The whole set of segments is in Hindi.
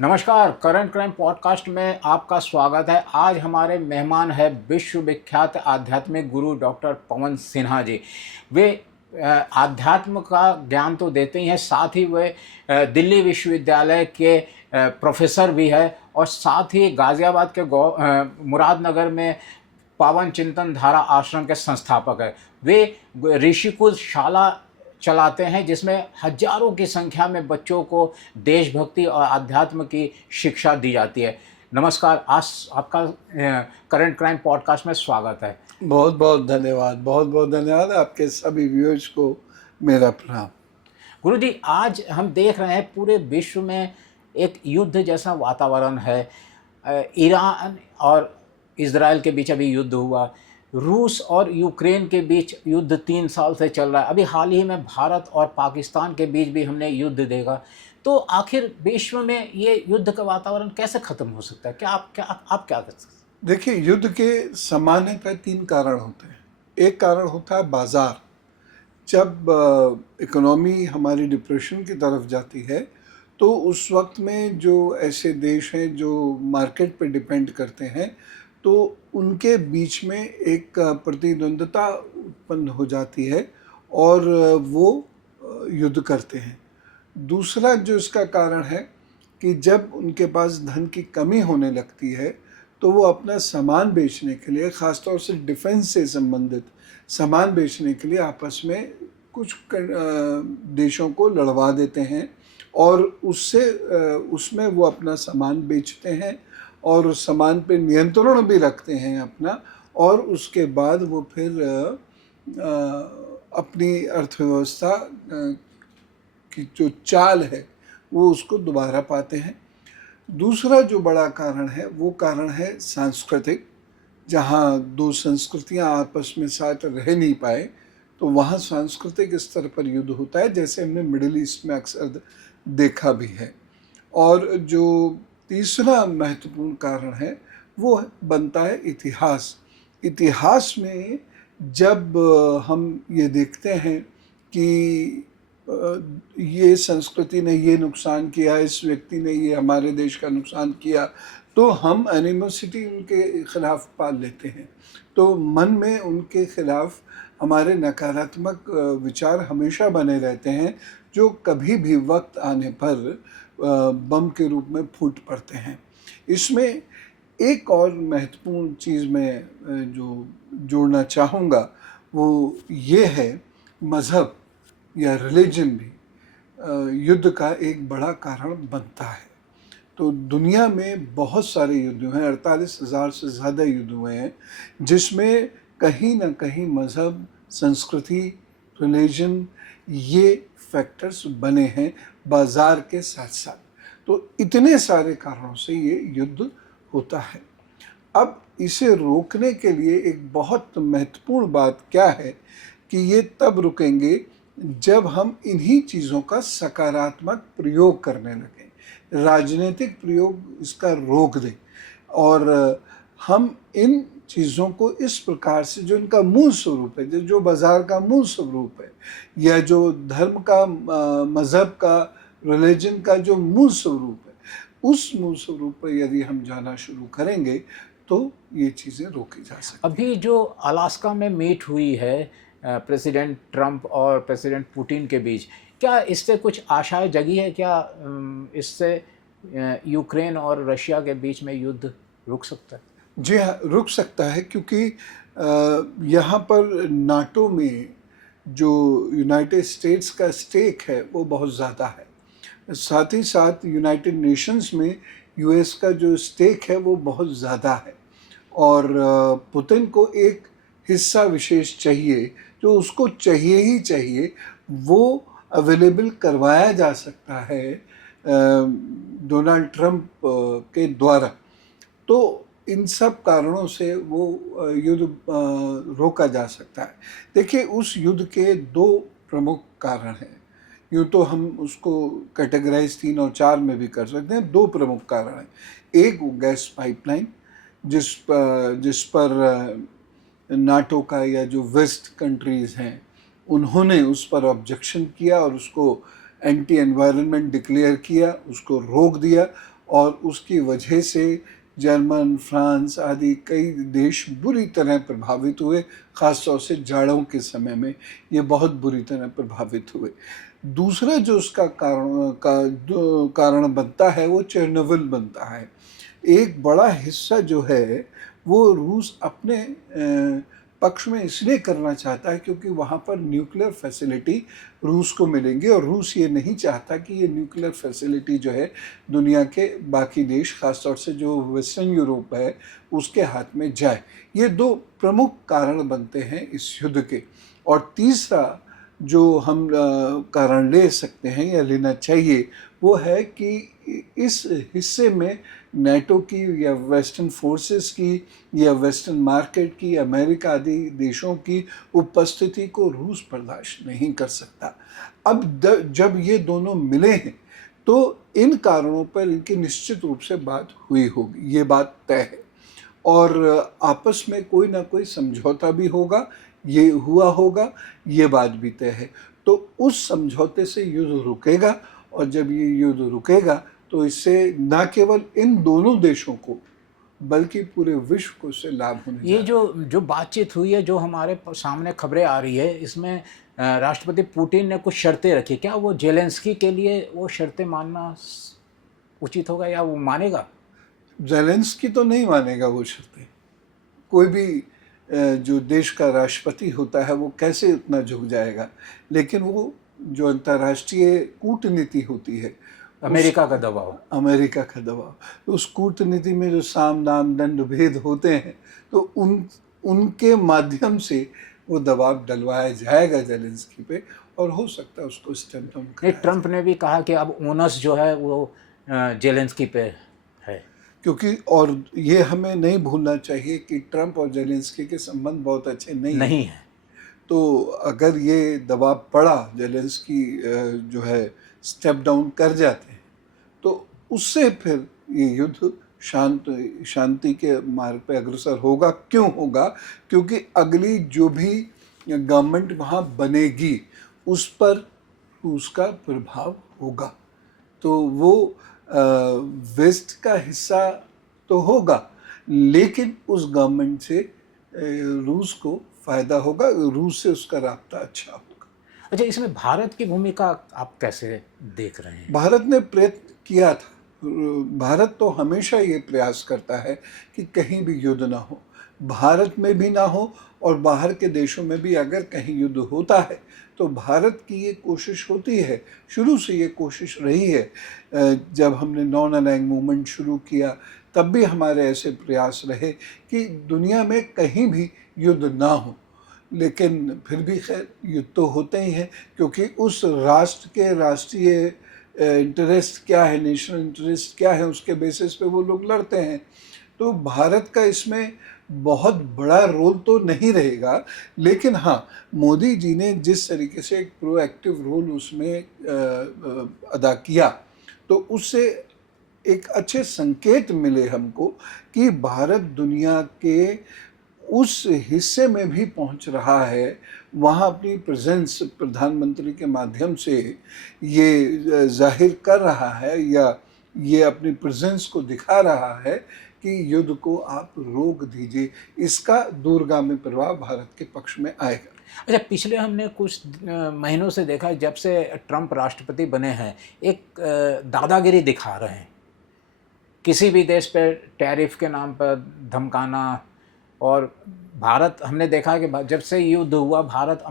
नमस्कार। करंट क्राइम पॉडकास्ट में आपका स्वागत है। आज हमारे मेहमान है विश्व विख्यात आध्यात्मिक गुरु डॉक्टर पवन सिन्हा जी। वे आध्यात्म का ज्ञान तो देते ही हैं, साथ ही वे दिल्ली विश्वविद्यालय के प्रोफेसर भी है और साथ ही गाज़ियाबाद के मुरादनगर में पावन चिंतन धारा आश्रम के संस्थापक है। वे ऋषिकुल शाला चलाते हैं जिसमें हजारों की संख्या में बच्चों को देशभक्ति और आध्यात्म की शिक्षा दी जाती है। नमस्कार, आज आपका करंट क्राइम पॉडकास्ट में स्वागत है। बहुत बहुत धन्यवाद, बहुत बहुत धन्यवाद। आपके सभी व्यूअर्स को मेरा प्रणाम। गुरुजी, आज हम देख रहे हैं पूरे विश्व में एक युद्ध जैसा वातावरण है। ईरान और इजराइल के बीच अभी युद्ध हुआ, रूस और यूक्रेन के बीच युद्ध 3 साल से चल रहा है। अभी हाल ही में भारत और पाकिस्तान के बीच भी हमने युद्ध देखा। तो आखिर विश्व में ये युद्ध का वातावरण कैसे ख़त्म हो सकता है? आप क्या कर सकते हैं? देखिए, युद्ध के सामान्यतः 3 कारण होते हैं। एक कारण होता है बाजार। जब इकोनॉमी हमारी डिप्रेशन की तरफ जाती है तो उस वक्त में जो ऐसे देश हैं जो मार्केट पे डिपेंड करते हैं तो उनके बीच में एक प्रतिद्वंद्विता उत्पन्न हो जाती है और वो युद्ध करते हैं। दूसरा जो इसका कारण है कि जब उनके पास धन की कमी होने लगती है तो वो अपना सामान बेचने के लिए, ख़ासतौर से डिफेंस से संबंधित सामान बेचने के लिए आपस में कुछ देशों को लड़वा देते हैं और उसमें वो अपना सामान बेचते हैं और उस सामान पे नियंत्रण भी रखते हैं अपना, और उसके बाद वो फिर अपनी अर्थव्यवस्था की जो चाल है वो उसको दोबारा पाते हैं। दूसरा जो बड़ा कारण है वो कारण है सांस्कृतिक। जहाँ दो संस्कृतियाँ आपस में साथ रह नहीं पाए तो वहाँ सांस्कृतिक स्तर पर युद्ध होता है, जैसे हमने मिडिल ईस्ट में अक्सर देखा भी है। और जो तीसरा महत्वपूर्ण कारण है वो बनता है इतिहास। इतिहास में जब हम ये देखते हैं कि ये संस्कृति ने ये नुकसान किया, इस व्यक्ति ने ये हमारे देश का नुकसान किया, तो हम एनिमोसिटी उनके खिलाफ पाल लेते हैं। तो मन में उनके खिलाफ हमारे नकारात्मक विचार हमेशा बने रहते हैं, जो कभी भी वक्त आने पर बम के रूप में फूट पड़ते हैं। इसमें एक और महत्वपूर्ण चीज़ मैं जो जोड़ना चाहूँगा वो ये है, मज़हब या रिलीजन भी युद्ध का एक बड़ा कारण बनता है। तो दुनिया में बहुत सारे युद्ध हुए हैं, 48,000 से ज़्यादा युद्ध हुए हैं, जिसमें कहीं ना कहीं मज़हब, संस्कृति, रिलीजन ये फैक्टर्स बने हैं बाज़ार के साथ साथ। तो इतने सारे कारणों से ये युद्ध होता है। अब इसे रोकने के लिए एक बहुत महत्वपूर्ण बात क्या है कि ये तब रुकेंगे जब हम इन्हीं चीज़ों का सकारात्मक प्रयोग करने लगें, राजनीतिक प्रयोग इसका रोक दें और हम इन चीज़ों को इस प्रकार से, जो इनका मूल स्वरूप है, जो बाज़ार का मूल स्वरूप है या जो धर्म का, मज़हब का, रिलीजन का जो मूल स्वरूप है, उस मूल स्वरूप पर यदि हम जाना शुरू करेंगे तो ये चीज़ें रोकी जा सकती। अभी जो अलास्का में मीट हुई है प्रेसिडेंट ट्रंप और प्रेसिडेंट पुतिन के बीच, क्या इससे कुछ आशाएं जगी है? क्या इससे यूक्रेन और रशिया के बीच में युद्ध रुक सकता है? जी हाँ, रुक सकता है, क्योंकि यहाँ पर नाटो में जो यूनाइटेड स्टेट्स का स्टेक है वो बहुत ज़्यादा है। साथ ही साथ यूनाइटेड नेशंस में यूएस का जो स्टेक है वो बहुत ज़्यादा है और पुतिन को एक हिस्सा विशेष चाहिए, जो उसको चाहिए ही चाहिए, वो अवेलेबल करवाया जा सकता है डोनाल्ड ट्रंप के द्वारा। तो इन सब कारणों से वो युद्ध रोका जा सकता है। देखिए, उस युद्ध के 2 प्रमुख कारण हैं। यूँ तो हम उसको कैटेगराइज 3 और 4 में भी कर सकते हैं। 2 प्रमुख कारण हैं। एक गैस पाइपलाइन जिस पर नाटो का या जो वेस्ट कंट्रीज़ हैं उन्होंने उस पर ऑब्जेक्शन किया और उसको एंटी एनवायरनमेंट डिक्लेयर किया, उसको रोक दिया और उसकी वजह से जर्मन, फ्रांस आदि कई देश बुरी तरह प्रभावित हुए। ख़ास तौर से जाड़ों के समय में ये बहुत बुरी तरह प्रभावित हुए। दूसरा जो उसका कारण बनता है वो चेरनोबिल बनता है। एक बड़ा हिस्सा जो है वो रूस अपने पक्ष में इसलिए करना चाहता है क्योंकि वहाँ पर न्यूक्लियर फैसिलिटी रूस को मिलेंगी, और रूस ये नहीं चाहता कि ये न्यूक्लियर फैसिलिटी जो है दुनिया के बाकी देश, खासतौर से जो वेस्टर्न यूरोप है, उसके हाथ में जाए। ये दो प्रमुख कारण बनते हैं इस युद्ध के। और तीसरा जो हम कारण ले सकते हैं या लेना चाहिए वो है कि इस हिस्से में नेटो की या वेस्टर्न फोर्सेस की या वेस्टर्न मार्केट की, अमेरिका आदि देशों की उपस्थिति को रूस बर्दाश्त नहीं कर सकता। अब जब ये दोनों मिले हैं तो इन कारणों पर इनकी निश्चित रूप से बात हुई होगी, ये बात तय है। और आपस में कोई ना कोई समझौता भी होगा, ये हुआ होगा, ये बात भी तय है। तो उस समझौते से युद्ध रुकेगा, और जब ये युद्ध रुकेगा तो इससे न केवल इन दोनों देशों को बल्कि पूरे विश्व को इससे लाभ होने ये जो बातचीत हुई है, जो हमारे सामने खबरें आ रही है, इसमें राष्ट्रपति पुतिन ने कुछ शर्तें रखी। क्या वो जेलेंस्की के लिए वो शर्तें मानना उचित होगा या वो मानेगा? जेलेंस्की तो नहीं मानेगा वो शर्तें। कोई भी जो देश का राष्ट्रपति होता है वो कैसे उतना झुक जाएगा। लेकिन वो जो अंतर्राष्ट्रीय कूटनीति होती है, अमेरिका का दबाव, अमेरिका का दबाव, तो उस कूटनीति में जो साम दाम दंड भेद होते हैं, तो उनके माध्यम से वो दबाव डलवाया जाएगा जेलेंस्की पे, और हो सकता है उसको स्टेप डाउन कराया जाए। ट्रंप ने भी कहा कि अब ओनस जो है वो जेलेंस्की पे है। क्योंकि और ये हमें नहीं भूलना चाहिए कि ट्रंप और जेलेंस्की के संबंध बहुत अच्छे नहीं है। तो अगर ये दबाव पड़ा, जेलेंस्की जो है स्टेप डाउन कर जाते हैं, तो उससे फिर ये युद्ध शांति के मार्ग पे अग्रसर होगा। क्यों होगा? क्योंकि अगली जो भी गवर्नमेंट वहाँ बनेगी उस पर रूस का प्रभाव होगा। तो वो वेस्ट का हिस्सा तो होगा, लेकिन उस गवर्नमेंट से रूस को फ़ायदा होगा, रूस से उसका राब्ता अच्छा होगा। अच्छा, इसमें भारत की भूमिका आप कैसे देख रहे हैं? भारत ने प्रयत्न किया था। भारत तो हमेशा ये प्रयास करता है कि कहीं भी युद्ध ना हो, भारत में भी ना हो, और बाहर के देशों में भी अगर कहीं युद्ध होता है तो भारत की ये कोशिश होती है, शुरू से ये कोशिश रही है। जब हमने नॉन अलाइंग मूवमेंट शुरू किया तब भी हमारे ऐसे प्रयास रहे कि दुनिया में कहीं भी युद्ध ना हो। लेकिन फिर भी खैर युद्ध तो होते ही हैं, क्योंकि उस राष्ट्र के राष्ट्रीय इंटरेस्ट क्या है, नेशनल इंटरेस्ट क्या है, उसके बेसिस पे वो लोग लड़ते हैं। तो भारत का इसमें बहुत बड़ा रोल तो नहीं रहेगा, लेकिन हाँ, मोदी जी ने जिस तरीके से एक प्रोएक्टिव रोल उसमें अदा किया, तो उससे एक अच्छे संकेत मिले हमको कि भारत दुनिया के उस हिस्से में भी पहुंच रहा है, वहाँ अपनी प्रेजेंस प्रधानमंत्री के माध्यम से ये जाहिर कर रहा है, या ये अपनी प्रेजेंस को दिखा रहा है कि युद्ध को आप रोक दीजिए। इसका दूरगामी प्रभाव भारत के पक्ष में आएगा। अच्छा, पिछले हमने कुछ महीनों से देखा, जब से ट्रंप राष्ट्रपति बने हैं, एक दादागिरी दिखा रहे हैं। किसी भी देश पे टैरिफ के नाम पर धमकाना, और भारत हमने देखा कि जब से युद्ध हुआ, भारत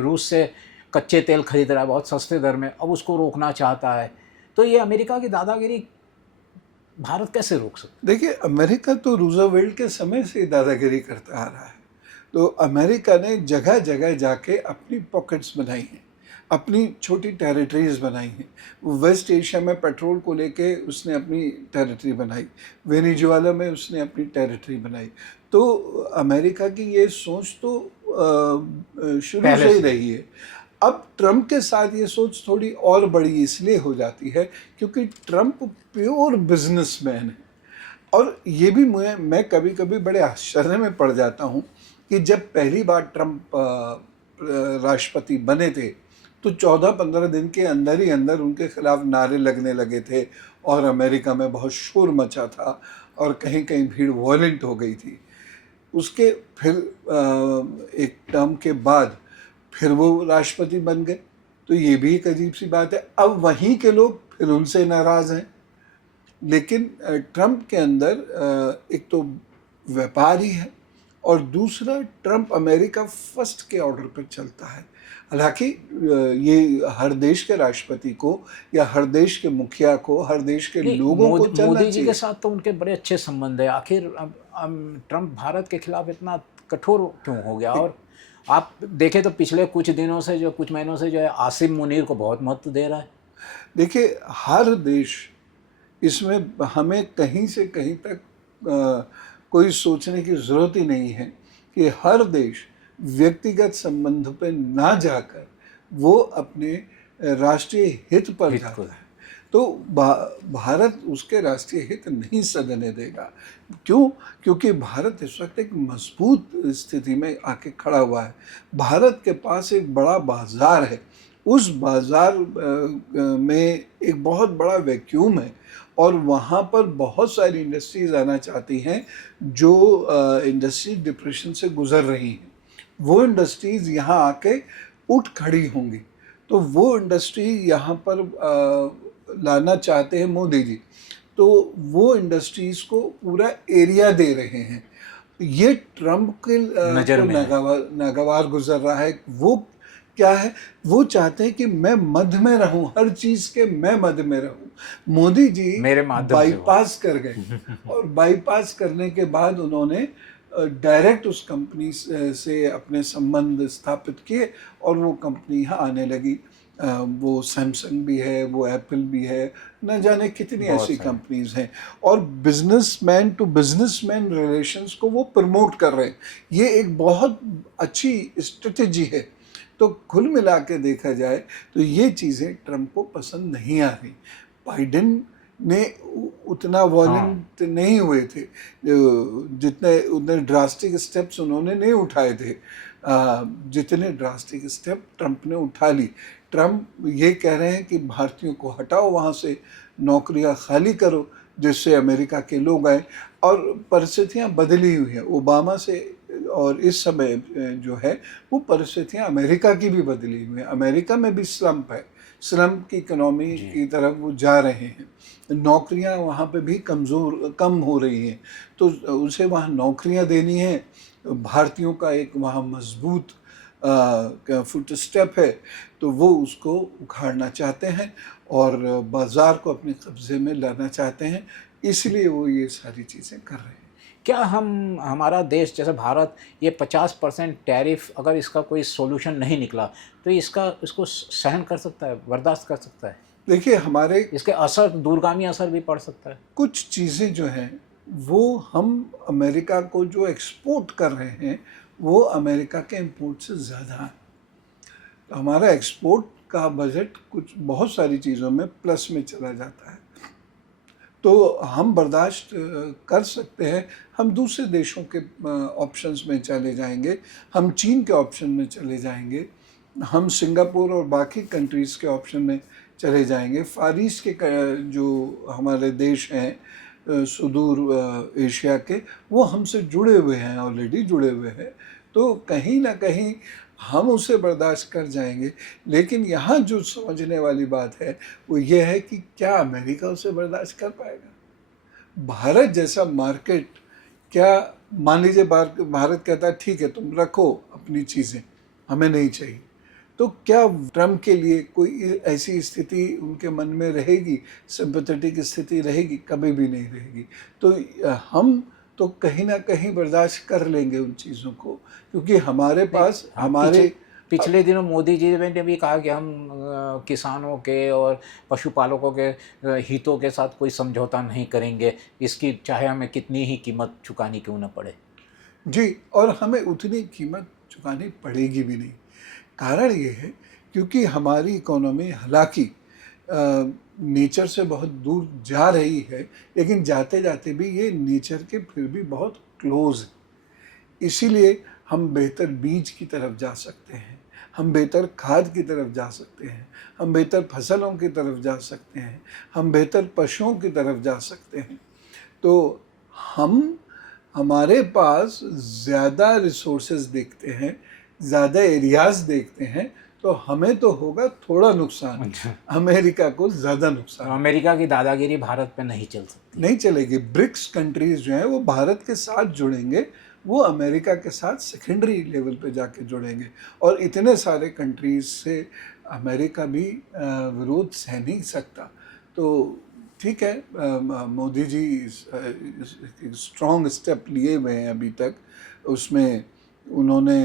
रूस से कच्चे तेल खरीद रहा है बहुत सस्ते दर में, अब उसको रोकना चाहता है। तो ये अमेरिका की दादागिरी भारत कैसे रोक सकता? देखिए, अमेरिका तो रूजवेल्ट के समय से दादागिरी करता आ रहा है। तो अमेरिका ने जगह जगह जाके अपनी पॉकेट्स बनाई हैं, अपनी छोटी टेरिटरीज बनाई हैं। वेस्ट एशिया में पेट्रोल को लेके उसने अपनी टेरिटरी बनाई, वेनेजुएला में उसने अपनी टेरिटरी बनाई। तो अमेरिका की ये सोच तो शुरू से ही रही है। अब ट्रंप के साथ ये सोच थोड़ी और बड़ी इसलिए हो जाती है क्योंकि ट्रंप प्योर बिजनेसमैन है। और ये भी मैं कभी कभी बड़े आश्चर्य में पड़ जाता हूँ कि जब पहली बार ट्रंप राष्ट्रपति बने थे तो 14-15 दिन के अंदर ही अंदर उनके खिलाफ नारे लगने लगे थे और अमेरिका में बहुत शोर मचा था और कहीं कहीं भीड़ वॉयलेंट हो गई थी। उसके फिर एक टर्म के बाद फिर वो राष्ट्रपति बन गए, तो ये भी एक अजीब सी बात है। अब वहीं के लोग फिर उनसे नाराज़ हैं। लेकिन ट्रंप के अंदर एक तो व्यापार ही है और दूसरा ट्रंप अमेरिका फर्स्ट के ऑर्डर पर चलता है। हालांकि ये हर देश के राष्ट्रपति को या हर देश के मुखिया को, हर देश के लोगों को चलना मोदी जी चाहिए। के साथ तो उनके बड़े अच्छे संबंध है, आखिर ट्रंप भारत के खिलाफ इतना कठोर क्यों हो गया? और आप देखें तो पिछले कुछ दिनों से जो कुछ महीनों से जो है आसिम मुनीर को बहुत महत्व दे रहा है। देखिए, हर देश इसमें, हमें कहीं से कहीं तक कोई सोचने की ज़रूरत ही नहीं है कि हर देश व्यक्तिगत संबंध पे ना जाकर वो अपने राष्ट्रीय हित पर जाता है। तो भारत उसके राष्ट्रीय हित नहीं सधने देगा। क्यों? क्योंकि भारत इस वक्त एक मजबूत स्थिति में आके खड़ा हुआ है। भारत के पास एक बड़ा बाजार है, उस बाजार में एक बहुत बड़ा वैक्यूम है और वहाँ पर बहुत सारी इंडस्ट्रीज आना चाहती हैं जो इंडस्ट्री डिप्रेशन से गुजर रही हैं। वो इंडस्ट्रीज़ यहाँ आके उठ खड़ी होंगी, तो वो इंडस्ट्री यहाँ पर लाना चाहते हैं मोदी जी। तो वो इंडस्ट्रीज़ को पूरा एरिया दे रहे हैं। ये ट्रंप के नज़र में नागवार गुजर रहा है। वो क्या है, वो चाहते हैं कि मैं मध्य में रहूं, हर चीज़ के मैं मध्य में रहूं। मोदी जी बाईपास कर गए और बाईपास करने के बाद उन्होंने डायरेक्ट उस कंपनी से अपने संबंध स्थापित किए और वो कंपनी यहाँ आने लगी। वो सैमसंग भी है, वो एप्पल भी है, न जाने कितनी ऐसी कंपनीज हैं और बिजनेसमैन टू बिजनेसमैन रिलेशंस को वो प्रमोट कर रहे हैं। ये एक बहुत अच्छी स्ट्रेटजी है। तो कुल मिला के देखा जाए तो ये चीज़ें ट्रंप को पसंद नहीं आ रही। बाइडेन ने उतना वॉयलेंट नहीं हुए थे, जितने उतने ड्रास्टिक स्टेप्स उन्होंने नहीं उठाए थे जितने ड्रास्टिक स्टेप ट्रंप ने उठा ली। ट्रंप ये कह रहे हैं कि भारतीयों को हटाओ वहाँ से, नौकरियाँ खाली करो जिससे अमेरिका के लोग आए, और परिस्थितियाँ बदली हुई हैं ओबामा से। और इस समय जो है वो परिस्थितियाँ अमेरिका की भी बदली हुई हैं। अमेरिका में भी स्लम्प है, स्लम्प की इकोनॉमी की तरफ वो जा रहे हैं। नौकरियां वहाँ पे भी कम हो रही हैं, तो उसे वहाँ नौकरियां देनी है। भारतीयों का एक वहाँ मजबूत फुट स्टेप है, तो वो उसको उखाड़ना चाहते हैं और बाज़ार को अपने कब्ज़े में लाना चाहते हैं, इसलिए वो ये सारी चीज़ें कर रहे हैं। क्या हमारा देश जैसे भारत ये 50% टैरिफ, अगर इसका कोई सोल्यूशन नहीं निकला तो इसको सहन कर सकता है, बर्दाश्त कर सकता है? देखिए, हमारे इसके असर, दूरगामी असर भी पड़ सकता है। कुछ चीज़ें जो हैं वो हम अमेरिका को जो एक्सपोर्ट कर रहे हैं वो अमेरिका के इंपोर्ट से ज़्यादा है। तो हमारा एक्सपोर्ट का बजट कुछ बहुत सारी चीज़ों में प्लस में चला जाता है, तो हम बर्दाश्त कर सकते हैं। हम दूसरे देशों के ऑप्शंस में चले जाएंगे, हम चीन के ऑप्शन में चले जाएंगे, हम सिंगापुर और बाकी कंट्रीज़ के ऑप्शन में चले जाएंगे। फार ईस्ट के जो हमारे देश हैं सुदूर एशिया के, वो हमसे जुड़े हुए हैं, ऑलरेडी जुड़े हुए हैं, तो कहीं ना कहीं हम उसे बर्दाश्त कर जाएंगे। लेकिन यहाँ जो समझने वाली बात है वो ये है कि क्या अमेरिका उसे बर्दाश्त कर पाएगा? भारत जैसा मार्केट, क्या मान लीजिए भारत कहता है ठीक है तुम रखो अपनी चीज़ें, हमें नहीं चाहिए, तो क्या ट्रंप के लिए कोई ऐसी स्थिति उनके मन में रहेगी, सिंपैथेटिक स्थिति रहेगी? कभी भी नहीं रहेगी। तो हम तो कहीं ना कहीं बर्दाश्त कर लेंगे उन चीज़ों को, क्योंकि हमारे पास पिछले दिनों मोदी जी ने भी कहा कि हम किसानों के और पशुपालकों के हितों के साथ कोई समझौता नहीं करेंगे, इसकी चाहे हमें कितनी ही कीमत चुकानी क्यों न पड़े। जी, और हमें उतनी कीमत चुकानी पड़ेगी भी नहीं। कारण ये है क्योंकि हमारी इकोनॉमी हालांकि नेचर से बहुत दूर जा रही है, लेकिन जाते जाते भी ये नेचर के फिर भी बहुत क्लोज है। इसीलिए हम बेहतर बीज की तरफ जा सकते हैं, हम बेहतर खाद की तरफ जा सकते हैं, हम बेहतर फसलों की तरफ जा सकते हैं, हम बेहतर पशुओं की तरफ जा सकते हैं। तो हम हमारे पास ज़्यादा रिसोर्सेज देखते हैं, ज़्यादा एरियाज देखते हैं, तो हमें तो होगा थोड़ा नुकसान, अच्छा। अमेरिका को ज़्यादा तो नुकसान। अमेरिका की दादागिरी भारत पे नहीं चल सकती। नहीं चलेगी। ब्रिक्स कंट्रीज जो हैं वो भारत के साथ जुड़ेंगे, वो अमेरिका के साथ सेकेंडरी लेवल पे जाके जुड़ेंगे, और इतने सारे कंट्रीज से अमेरिका भी विरोध सह नहीं सकता। तो ठीक है, मोदी जी स्ट्रॉन्ग स्टेप लिए हुए हैं अभी तक, उसमें उन्होंने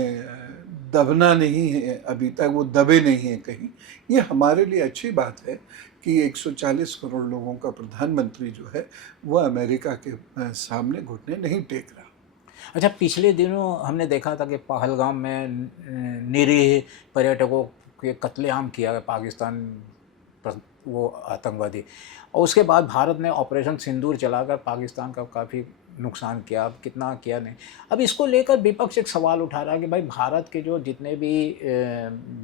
दबना नहीं है, अभी तक वो दबे नहीं हैं कहीं। ये हमारे लिए अच्छी बात है कि 140 करोड़ लोगों का प्रधानमंत्री जो है वो अमेरिका के सामने घुटने नहीं टेक रहा। अच्छा, पिछले दिनों हमने देखा था कि पहलगाम में निरीह पर्यटकों के कत्लेआम किया गया पाकिस्तान वो आतंकवादी, और उसके बाद भारत ने ऑपरेशन सिंदूर चलाकर पाकिस्तान का काफ़ी नुकसान किया। अब कितना किया नहीं, अब इसको लेकर विपक्ष एक सवाल उठा रहा है कि भाई भारत के जो जितने भी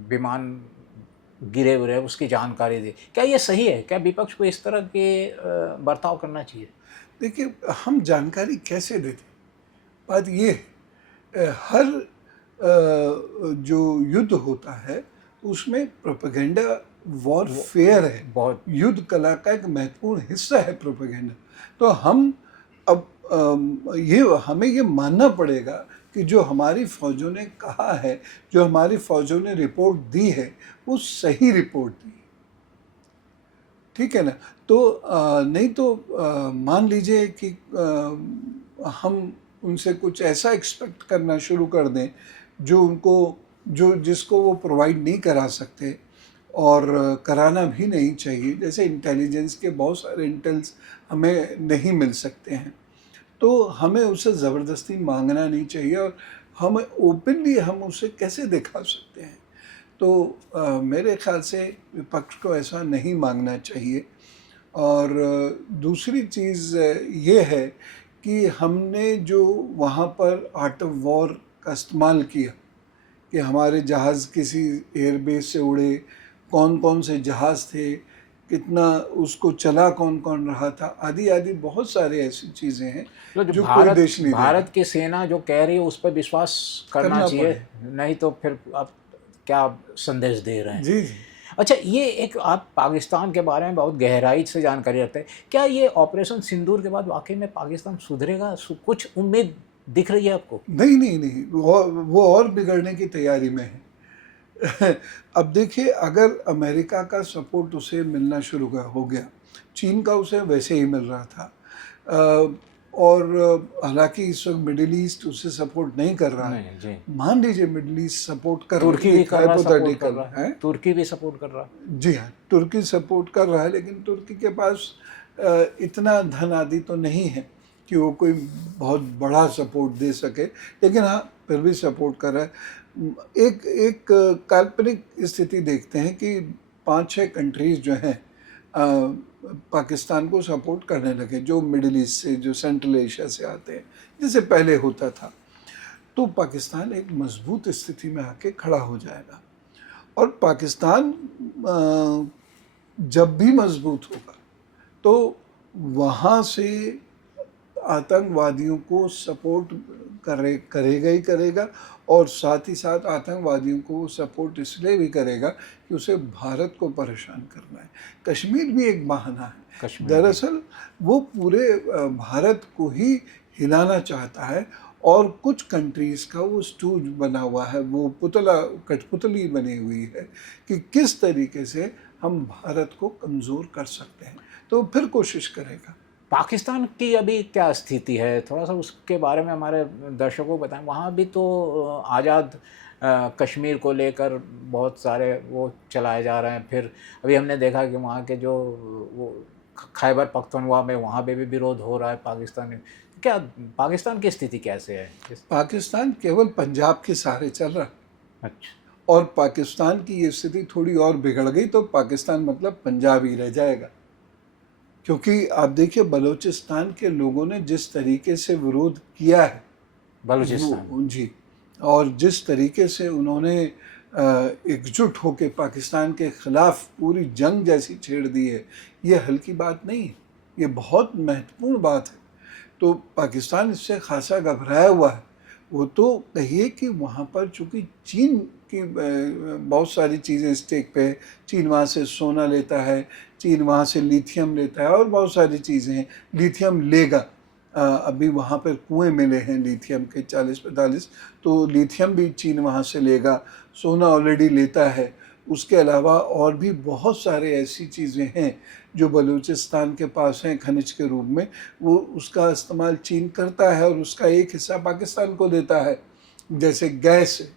विमान गिरे हुए हैं उसकी जानकारी दी। क्या ये सही है? क्या विपक्ष को इस तरह के बर्ताव करना चाहिए? देखिए, हम जानकारी कैसे देते, बात ये है, हर जो युद्ध होता है उसमें प्रोपेगेंडा वॉरफेयर है, बहुत युद्ध कला का एक महत्वपूर्ण हिस्सा है प्रोपेगेंडा। तो हम अब ये हमें ये मानना पड़ेगा कि जो हमारी फ़ौजों ने कहा है, जो हमारी फ़ौजों ने रिपोर्ट दी है, वो सही रिपोर्ट दी, ठीक है ना। तो नहीं तो मान लीजिए कि हम उनसे कुछ ऐसा एक्सपेक्ट करना शुरू कर दें जो उनको जिसको वो प्रोवाइड नहीं करा सकते, और कराना भी नहीं चाहिए। जैसे इंटेलिजेंस के बहुत सारे इंटेल्स हमें नहीं मिल सकते हैं, तो हमें उसे ज़बरदस्ती मांगना नहीं चाहिए, और हम ओपनली हम उसे कैसे दिखा सकते हैं। तो मेरे ख्याल से विपक्ष को ऐसा नहीं मांगना चाहिए। और दूसरी चीज़ ये है कि हमने जो वहाँ पर आर्ट ऑफ वॉर का इस्तेमाल किया, कि हमारे जहाज़ किसी एयरबेस से उड़े, कौन कौन से जहाज़ थे, कितना उसको चला कौन कौन रहा था, आदि आदि बहुत सारे ऐसी चीज़ें हैं तो जो कोई देश नहीं भारत की सेना जो कह रही है उस पर विश्वास करना चाहिए, नहीं तो फिर आप क्या संदेश दे रहे हैं? जी जी। अच्छा, ये एक आप पाकिस्तान के बारे में बहुत गहराई से जानकारी रखते हैं, क्या ये ऑपरेशन सिंदूर के बाद वाकई में पाकिस्तान सुधरेगा? कुछ उम्मीद दिख रही है आपको? नहीं नहीं नहीं, वो और बिगड़ने की तैयारी में है। अब देखिए, अगर अमेरिका का सपोर्ट उसे मिलना शुरू हो गया, चीन का उसे वैसे ही मिल रहा था, और हालांकि इस वक्त मिडिल ईस्ट उसे सपोर्ट नहीं कर रहा है। मान लीजिए मिडिल ईस्ट सपोर्ट कर रहा है, तुर्की भी कर रहा है, तुर्की भी सपोर्ट कर रहा है। जी हाँ, तुर्की सपोर्ट कर रहा है, लेकिन तुर्की के पास इतना धन आदि तो नहीं है कि वो कोई बहुत बड़ा सपोर्ट दे सके, लेकिन हाँ फिर भी सपोर्ट कर रहा है। एक काल्पनिक स्थिति देखते हैं कि 5-6 कंट्रीज़ जो हैं पाकिस्तान को सपोर्ट करने लगे, जो मिडिल ईस्ट से, जो सेंट्रल एशिया से आते हैं, जैसे पहले होता था, तो पाकिस्तान एक मजबूत स्थिति में आके खड़ा हो जाएगा। और पाकिस्तान जब भी मजबूत होगा तो वहाँ से आतंकवादियों को सपोर्ट करेगा ही करेगा, और साथ ही साथ आतंकवादियों को सपोर्ट इसलिए भी करेगा कि उसे भारत को परेशान करना है। कश्मीर भी एक बहाना है, दरअसल वो पूरे भारत को ही हिलाना चाहता है, और कुछ कंट्रीज़ का वो स्टूज बना हुआ है, वो कठपुतली बनी हुई है कि किस तरीके से हम भारत को कमज़ोर कर सकते हैं, तो फिर कोशिश करेगा। पाकिस्तान की अभी क्या स्थिति है, थोड़ा सा उसके बारे में हमारे दर्शकों को बताएं। वहाँ भी तो आज़ाद कश्मीर को लेकर बहुत सारे वो चलाए जा रहे हैं। फिर अभी हमने देखा कि वहाँ के जो वो खैबर पख्तूनख्वा में वहाँ पे भी विरोध हो रहा है पाकिस्तान में। क्या पाकिस्तान की स्थिति कैसे है? पाकिस्तान केवल पंजाब के सहारे चल रहा। अच्छा। और पाकिस्तान की ये स्थिति थोड़ी और बिगड़ गई तो पाकिस्तान मतलब पंजाब ही रह जाएगा, क्योंकि आप देखिए बलूचिस्तान के लोगों ने जिस तरीके से विरोध किया है, बलूचिस्तान जी, और जिस तरीके से उन्होंने एकजुट होकर पाकिस्तान के ख़िलाफ़ पूरी जंग जैसी छेड़ दी है, ये हल्की बात नहीं है, ये बहुत महत्वपूर्ण बात है। तो पाकिस्तान इससे खासा घबराया हुआ है। वो तो कहिए कि वहाँ पर चूँकि चीन की बहुत सारी चीज़ें स्टेक पे है। चीन वहाँ से सोना लेता है, चीन वहाँ से लिथियम लेता है और बहुत सारी चीज़ें हैं। लिथियम लेगा, अभी वहाँ पर कुएँ मिले हैं लिथियम के 40-45, तो लिथियम भी चीन वहाँ से लेगा। सोना ऑलरेडी लेता है। उसके अलावा और भी बहुत सारे ऐसी चीज़ें हैं जो बलूचिस्तान के पास हैं खनिज के रूप में, वो उसका इस्तेमाल चीन करता है और उसका एक हिस्सा पाकिस्तान को देता है। जैसे गैस है,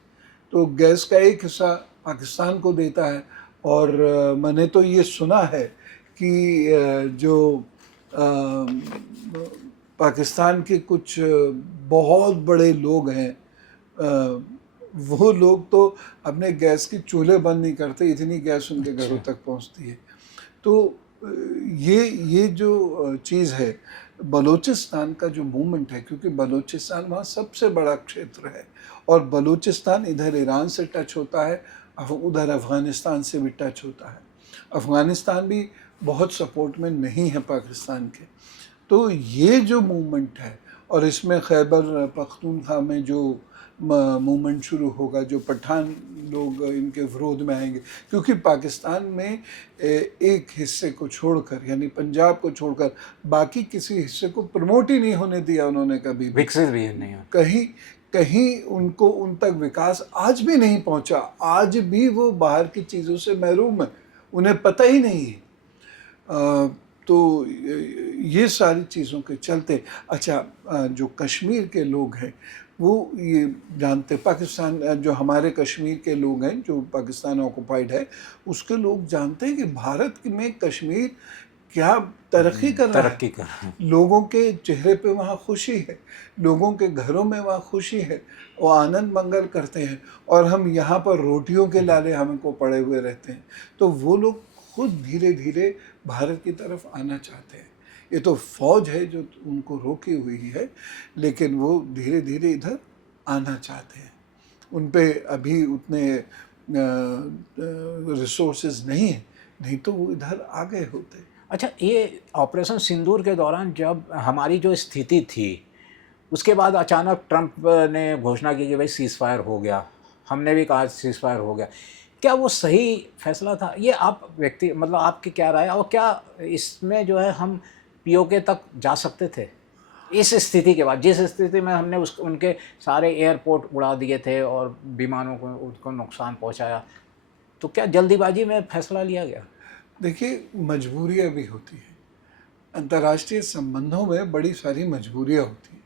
तो गैस का एक हिस्सा पाकिस्तान को देता है। और मैंने तो ये सुना है कि जो पाकिस्तान के कुछ बहुत बड़े लोग हैं, वो लोग तो अपने गैस के चूल्हे बंद नहीं करते, इतनी गैस उनके घरों तक पहुंचती है। तो ये जो चीज़ है, बलूचिस्तान का जो मूवमेंट है, क्योंकि बलूचिस्तान वहाँ सबसे बड़ा क्षेत्र है और बलूचिस्तान इधर ईरान से टच होता है, उधर अफ़गानिस्तान से भी टच होता है। अफ़गानिस्तान भी बहुत सपोर्ट में नहीं है पाकिस्तान के। तो ये जो मूवमेंट है, और इसमें खैबर पख्तूनख्वा में जो मूवमेंट शुरू होगा, जो पठान लोग इनके विरोध में आएंगे, क्योंकि पाकिस्तान में एक हिस्से को छोड़कर, यानी पंजाब को छोड़कर, बाकी किसी हिस्से को प्रमोट ही नहीं होने दिया उन्होंने कभी भी। विकसित भी नहीं हो। कहीं कहीं उनको उन तक विकास आज भी नहीं पहुंचा। आज भी वो बाहर की चीज़ों से महरूम है, उन्हें पता ही नहीं है। तो ये सारी चीज़ों के चलते, अच्छा, जो कश्मीर के लोग हैं वो ये जानते, पाकिस्तान जो हमारे कश्मीर के लोग हैं जो पाकिस्तान ऑक्युपाइड है, उसके लोग जानते हैं कि भारत में कश्मीर क्या तरक्की कर रहा है। लोगों के चेहरे पे वहाँ खुशी है, लोगों के घरों में वहाँ खुशी है, वो आनंद मंगल करते हैं, और हम यहाँ पर रोटियों के लाले हमको पड़े हुए रहते हैं। तो वो लोग खुद धीरे धीरे भारत की तरफ आना चाहते हैं। ये तो फौज है जो उनको रोकी हुई है, लेकिन वो धीरे धीरे इधर आना चाहते हैं। उन पे अभी उतने रिसोर्सेज नहीं है, नहीं तो वो इधर आ गए होते। अच्छा, ये ऑपरेशन सिंदूर के दौरान जब हमारी जो स्थिति थी, उसके बाद अचानक ट्रंप ने घोषणा की कि भाई सीज़फायर हो गया, हमने भी कहा सीज़फायर हो गया, क्या वो सही फैसला था? ये आप व्यक्ति मतलब आपकी क्या राय है, और क्या इसमें जो है हम पीओके तक जा सकते थे इस स्थिति के बाद, जिस स्थिति में हमने उनके सारे एयरपोर्ट उड़ा दिए थे और विमानों को उसको नुकसान पहुंचाया, तो क्या जल्दीबाजी में फैसला लिया गया? देखिए, मजबूरियाँ भी होती हैं, अंतर्राष्ट्रीय संबंधों में बड़ी सारी मजबूरियाँ होती हैं।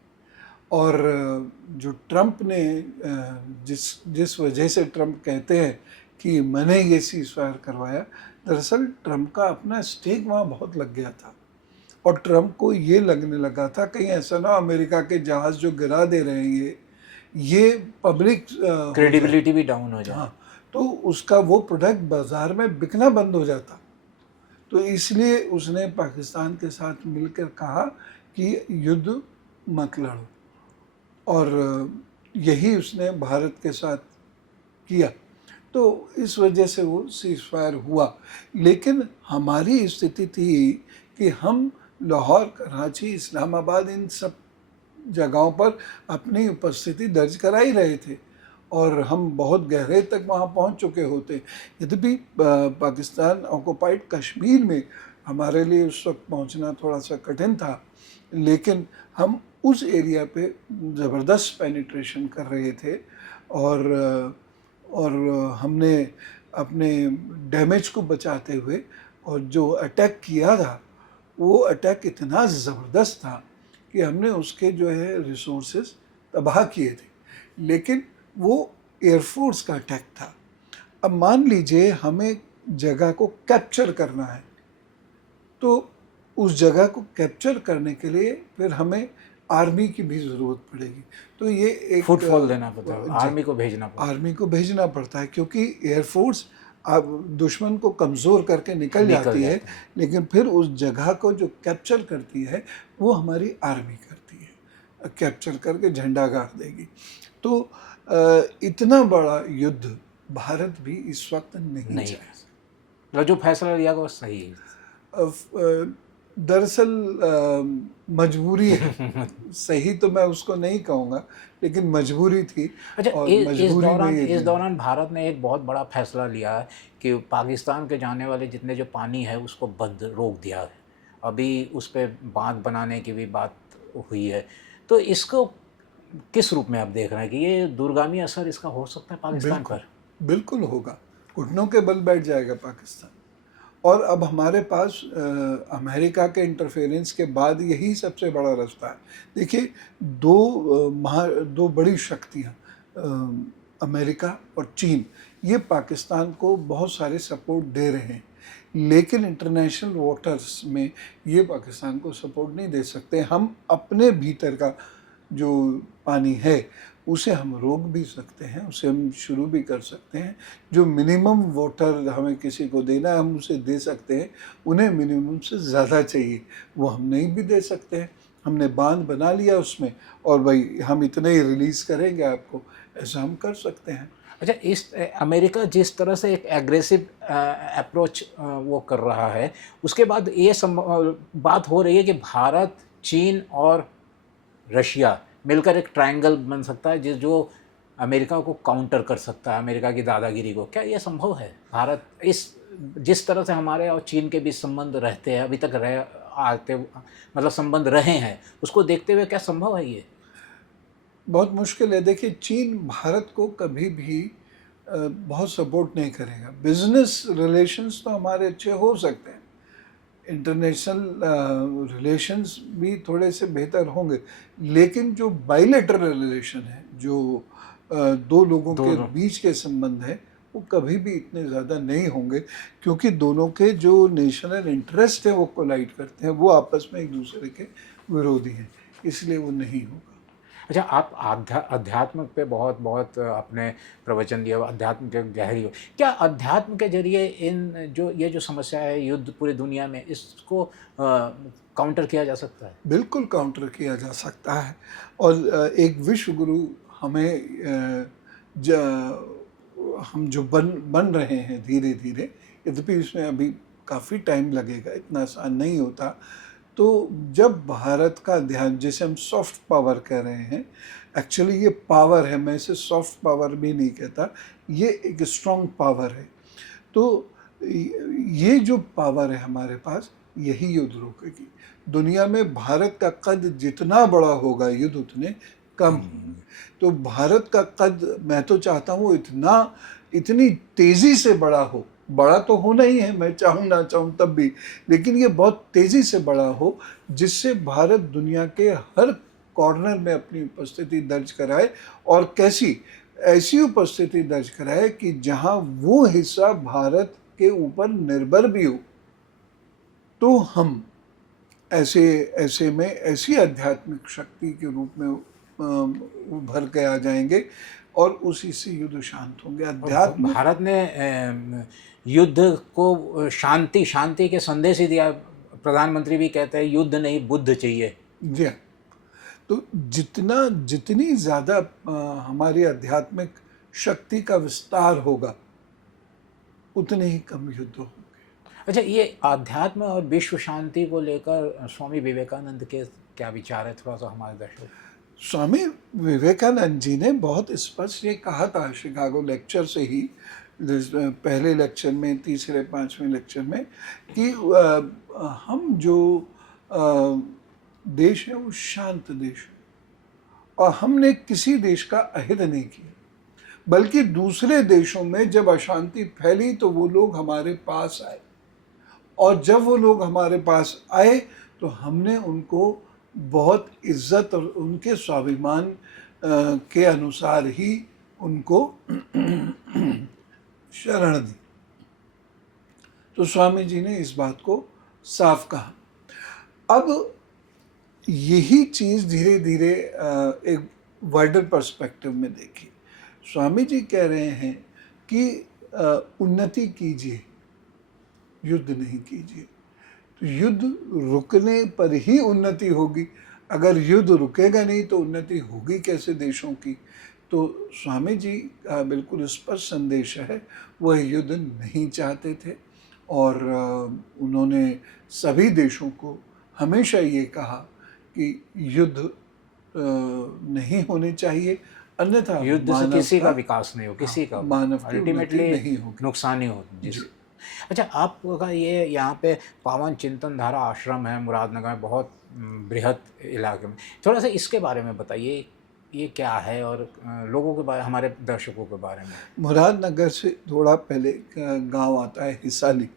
और जो ट्रंप ने जिस वजह से ट्रंप कहते हैं कि मैंने ये सीज़फायर करवाया, दरअसल ट्रंप का अपना स्टेक वहाँ बहुत लग गया था, और ट्रंप को ये लगने लगा था कहीं ऐसा ना अमेरिका के जहाज़ जो गिरा दे रहे हैं ये पब्लिक क्रेडिबिलिटी भी डाउन हो जाए। हाँ, तो उसका वो प्रोडक्ट बाज़ार में बिकना बंद हो जाता। तो इसलिए उसने पाकिस्तान के साथ मिलकर कहा कि युद्ध मत लड़ो, और यही उसने भारत के साथ किया। तो इस वजह से वो सीज़फायर हुआ। लेकिन हमारी स्थिति थी कि हम लाहौर, कराची, इस्लामाबाद, इन सब जगहों पर अपनी उपस्थिति दर्ज करा ही रहे थे, और हम बहुत गहरे तक वहाँ पहुँच चुके होते। यद्यपि पाकिस्तान ऑक्युपाइड कश्मीर में हमारे लिए उस वक्त पहुँचना थोड़ा सा कठिन था, लेकिन हम उस एरिया पे ज़बरदस्त पेनिट्रेशन कर रहे थे, और हमने अपने डैमेज को बचाते हुए, और जो अटैक किया था वो अटैक इतना ज़बरदस्त था कि हमने उसके जो है रिसोर्सेज तबाह किए थे, लेकिन वो एयरफोर्स का अटैक था। अब मान लीजिए हमें जगह को कैप्चर करना है, तो उस जगह को कैप्चर करने के लिए फिर हमें आर्मी की भी ज़रूरत पड़ेगी। तो ये एक फुटफॉल देना पड़ता है, आर्मी को भेजना पड़ता है। आर्मी को भेजना पड़ता है, क्योंकि एयरफोर्स अब दुश्मन को कमज़ोर करके निकल जाती है, लेकिन फिर उस जगह को जो कैप्चर करती है वो हमारी आर्मी करती है, कैप्चर करके झंडा गाड़ देगी। तो इतना बड़ा युद्ध भारत भी इस वक्त नहीं नहीं, चाहता। मतलब जो फैसला लिया वो सही है। दरअसल मजबूरी है, सही तो मैं उसको नहीं कहूँगा, लेकिन मजबूरी थी अच्छा, और मजबूरी में ये इस लिया। दौरान भारत ने एक बहुत बड़ा फैसला लिया है कि पाकिस्तान के जाने वाले जितने जो पानी है उसको बंद रोक दिया है। अभी उस पे बांध बनाने की भी बात हुई है। तो इसको किस रूप में आप देख रहे हैं कि ये दूरगामी असर इसका हो सकता है पाकिस्तान बिल्कुल, पर? बिल्कुल होगा। घुटनों के बल बैठ जाएगा पाकिस्तान। और अब हमारे पास अमेरिका के इंटरफेरेंस के बाद यही सबसे बड़ा रास्ता है। देखिए, दो बड़ी शक्तियाँ, अमेरिका और चीन, ये पाकिस्तान को बहुत सारे सपोर्ट दे रहे हैं, लेकिन इंटरनेशनल वाटर्स में ये पाकिस्तान को सपोर्ट नहीं दे सकते। हम अपने भीतर का जो पानी है उसे हम रोक भी सकते हैं, उसे हम शुरू भी कर सकते हैं। जो मिनिमम वाटर हमें किसी को देना है हम उसे दे सकते हैं, उन्हें मिनिमम से ज़्यादा चाहिए वो हम नहीं भी दे सकते हैं। हमने बांध बना लिया उसमें, और भाई हम इतने ही रिलीज़ करेंगे आपको, ऐसा हम कर सकते हैं। अच्छा, इस अमेरिका जिस तरह से एक एग्रेसिव अप्रोच वो कर रहा है, उसके बाद ये बात हो रही है कि भारत, चीन और रशिया मिलकर एक ट्रायंगल बन सकता है जो अमेरिका को काउंटर कर सकता है, अमेरिका की दादागिरी को। क्या ये संभव है? भारत इस जिस तरह से हमारे और चीन के बीच संबंध रहते हैं, अभी तक मतलब संबंध रहे हैं, उसको देखते हुए क्या संभव है ये? बहुत मुश्किल है। देखिए, चीन भारत को कभी भी बहुत सपोर्ट नहीं करेगा। बिजनेस रिलेशंस तो हमारे अच्छे हो सकते हैं, इंटरनेशनल रिलेशंस भी थोड़े से बेहतर होंगे, लेकिन जो बाइलेटरल रिलेशन है, जो दो लोगों के दोनों बीच के संबंध है, वो कभी भी इतने ज़्यादा नहीं होंगे, क्योंकि दोनों के जो नेशनल इंटरेस्ट है वो कोलाइड करते हैं, वो आपस में एक दूसरे के विरोधी हैं, इसलिए वो नहीं होगा। अच्छा, आप अध्यात्म पे बहुत बहुत आपने प्रवचन दिया, अध्यात्म के गहरी हो। क्या अध्यात्म के जरिए ये जो समस्या है युद्ध पूरी दुनिया में, इसको काउंटर किया जा सकता है? बिल्कुल काउंटर किया जा सकता है। और एक विश्व गुरु हमें हम जो बन रहे हैं धीरे धीरे, यद्यपि इसमें अभी काफ़ी टाइम लगेगा, इतना आसान नहीं होता। तो जब भारत का ध्यान, जिसे हम सॉफ्ट पावर कह रहे हैं, एक्चुअली ये पावर है, मैं इसे सॉफ्ट पावर भी नहीं कहता, ये एक स्ट्रॉन्ग पावर है। तो ये जो पावर है हमारे पास, यही युद्ध रोकेगी। दुनिया में भारत का कद जितना बड़ा होगा युद्ध उतने कम होंगे। तो भारत का कद, मैं तो चाहता हूँ इतनी तेज़ी से बड़ा हो। बड़ा तो होना ही है, मैं चाहूँ ना चाहूँ तब भी, लेकिन ये बहुत तेज़ी से बड़ा हो, जिससे भारत दुनिया के हर कॉर्नर में अपनी उपस्थिति दर्ज कराए। और ऐसी उपस्थिति दर्ज कराए कि जहाँ वो हिस्सा भारत के ऊपर निर्भर भी हो। तो हम ऐसे में ऐसी आध्यात्मिक शक्ति के रूप में उभर के आ जाएंगे, और उसी से युद्ध शांत होंगे। और भारत ने युद्ध को शांति के संदेश ही दिया। प्रधानमंत्री भी कहते हैं युद्ध नहीं बुद्ध चाहिए। जी हाँ। तो जितनी ज़्यादा हमारी आध्यात्मिक शक्ति का विस्तार होगा, उतने ही कम युद्ध होंगे। अच्छा, ये आध्यात्म और विश्व शांति को लेकर स्वामी विवेकानंद के क्या विचार है, थोड़ा सा हमारे दर्शक? स्वामी विवेकानंद जी ने बहुत स्पष्ट ये कहा था शिकागो लेक्चर से ही, पहले लेक्चर में, तीसरे पांचवें लेक्चर में, कि हम जो देश है वो शांत देश है, और हमने किसी देश का अहित नहीं किया, बल्कि दूसरे देशों में जब अशांति फैली तो वो लोग हमारे पास आए, और जब वो लोग हमारे पास आए तो हमने उनको बहुत इज्जत और उनके स्वाभिमान के अनुसार ही उनको शरण दी। तो स्वामी जी ने इस बात को साफ कहा। अब यही चीज़ धीरे धीरे एक वाइडर पर्सपेक्टिव में देखी। स्वामी जी कह रहे हैं कि उन्नति कीजिए, युद्ध नहीं कीजिए। तो युद्ध रुकने पर ही उन्नति होगी। अगर युद्ध रुकेगा नहीं तो उन्नति होगी कैसे देशों की? तो स्वामी जी का बिल्कुल स्पष्ट संदेश है, वह युद्ध नहीं चाहते थे और उन्होंने सभी देशों को हमेशा ये कहा कि युद्ध नहीं होने चाहिए, अन्यथा युद्ध से किसी का मानवता, विकास नहीं हो, किसी का मानव की उन्नति अल्टीमेटली नहीं होगी। नुकसान ही हो जी। जिस। अच्छा, आपका ये यहाँ पे पावन चिंतन धारा आश्रम है मुरादनगर में, बहुत बृहद इलाके में, थोड़ा सा इसके बारे में बताइए, ये क्या है और लोगों के बारे, हमारे दर्शकों के बारे में। मुरादनगर से थोड़ा पहले एक गांव आता है हिसाली,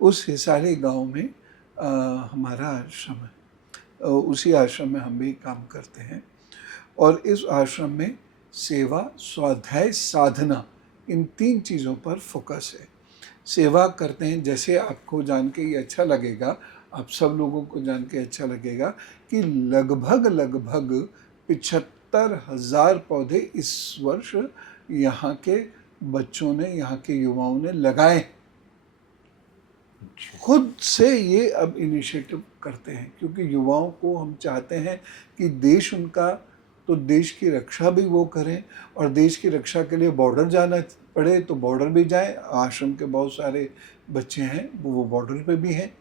उस हिसाली गांव में हमारा आश्रम है। उसी आश्रम में हम भी काम करते हैं और इस आश्रम में सेवा, स्वाध्याय, साधना, इन 3 चीज़ों पर फोकस है। सेवा करते हैं, जैसे आपको जान के ये अच्छा लगेगा, आप सब लोगों को जान के अच्छा लगेगा कि लगभग 75,000 पौधे इस वर्ष यहाँ के बच्चों ने, यहाँ के युवाओं ने लगाए। खुद से ये अब इनिशिएटिव करते हैं, क्योंकि युवाओं को हम चाहते हैं कि देश उनका, तो देश की रक्षा भी वो करें, और देश की रक्षा के लिए बॉर्डर जाना पड़े तो बॉर्डर भी जाएं। आश्रम के बहुत सारे बच्चे हैं वो बॉर्डर पे भी हैं।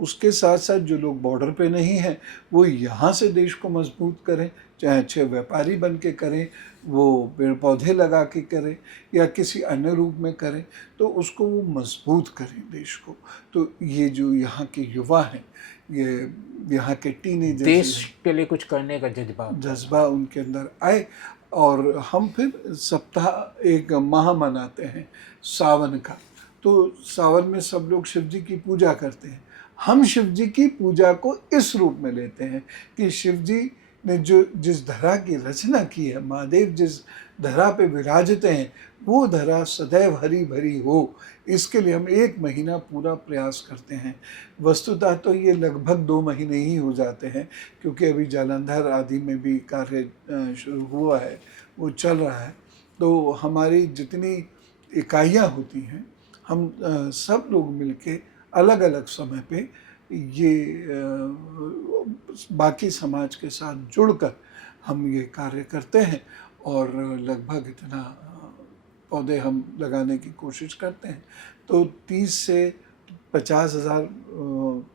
उसके साथ साथ जो लोग बॉर्डर पे नहीं हैं वो यहाँ से देश को मजबूत करें, चाहे अच्छे व्यापारी बन के करें, वो पेड़ पौधे लगा के करें या किसी अन्य रूप में करें, तो उसको वो मजबूत करें देश को। तो ये जो यहाँ के युवा हैं, ये यहाँ के टीनेजर्स, देश के लिए कुछ करने का जज्बा उनके अंदर आए। और हम फिर सप्ताह, एक माह मनाते हैं सावन का। तो सावन में सब लोग शिव जी की पूजा करते हैं। हम शिव जी की पूजा को इस रूप में लेते हैं कि शिव जी ने जो जिस धरा की रचना की है, महादेव जिस धरा पे विराजते हैं, वो धरा सदैव हरी भरी हो, इसके लिए हम 1 महीना पूरा प्रयास करते हैं। वस्तुतः तो ये लगभग 2 महीने ही हो जाते हैं, क्योंकि अभी जालंधर आदि में भी कार्य शुरू हुआ है, वो चल रहा है। तो हमारी जितनी इकाइयाँ होती हैं, हम सब लोग मिलके अलग अलग समय पे ये बाकी समाज के साथ जुड़कर हम ये कार्य करते हैं और लगभग इतना पौधे हम लगाने की कोशिश करते हैं। तो 30 से 50,000